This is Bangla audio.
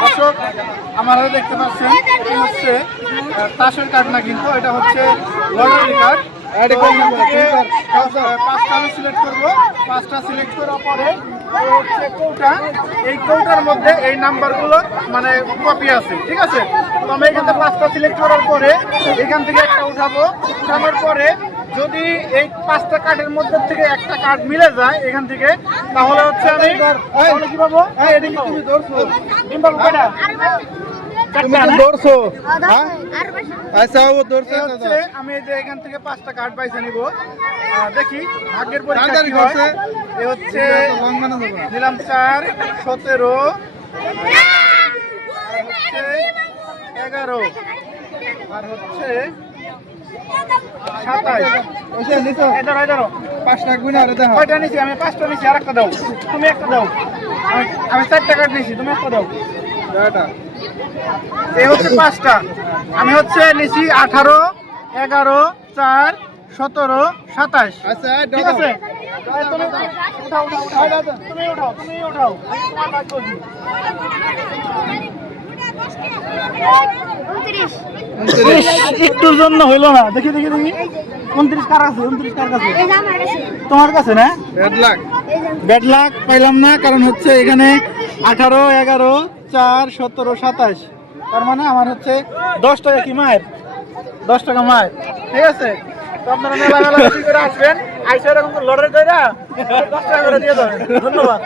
দর্শক আমারা দেখতে পাচ্ছেন এটা হচ্ছে তাসের কার্ড না কিন্তু এটা হচ্ছে লটারি কার্ড? পাঁচটা আমি সিলেক্ট করব। পাঁচটা সিলেক্ট করার পরে হচ্ছে কৌটা। এই কৌটার মধ্যে এই নাম্বারগুলো মানে কপি আছে ঠিক আছে? তো আমি এখান থেকে পাঁচটা সিলেক্ট করার পরে এখান থেকে একটা উঠাবো। উঠানোর পরে যদি এই পাঁচটা কার্ডের মধ্যে থেকে একটা কার্ড মিলে যায় এখান থেকে তাহলে হচ্ছে আমি কি পাবো তুমি ধরছো? ডিম পাবো কয়টা? হ্যাঁ আচ্ছা আমি যে এখান থেকে পাঁচটা কার্ড পাইছে নিব দেখি ভাগ্যের পরীক্ষা হয়। হচ্ছে। নিলাম চার সতেরো হচ্ছে এগারো আর হচ্ছে পাঁচটা গুণা আরে দেখো কয়টা নিছি? আমি পাঁচটা নিছি আর একটা দাও। তুমি একটা দাও। আমি নিছি তুমি একটা দাও। এই হচ্ছে পাঁচটা। আমি হচ্ছে নিছি আঠারো এগারো চার সতেরো সাতাশ। আচ্ছা ঠিক আছে? তুমি উঠাও। তুমি উঠাও। উনত্রিশ। একটুর জন্য হইল না। দেখি দেখি দেখি। উনত্রিশ কার আছে উনত্রিশ কার কাছে? তোমার কাছে না? দেড় লাখ। ব্যাড লাক পাইলাম না কারণ হচ্ছে এখানে আঠারো এগারো চার সতেরো সাতাশ। তার মানে আমার হচ্ছে দশ টাকা কি মায়ের? দশ টাকা মায়ের। ঠিক আছে? তো আপনারা মেলা মেলা করে আসবেন আইসা এরকম লড়াই দশ টাকা করে দিয়ে দেবেন ধন্যবাদ।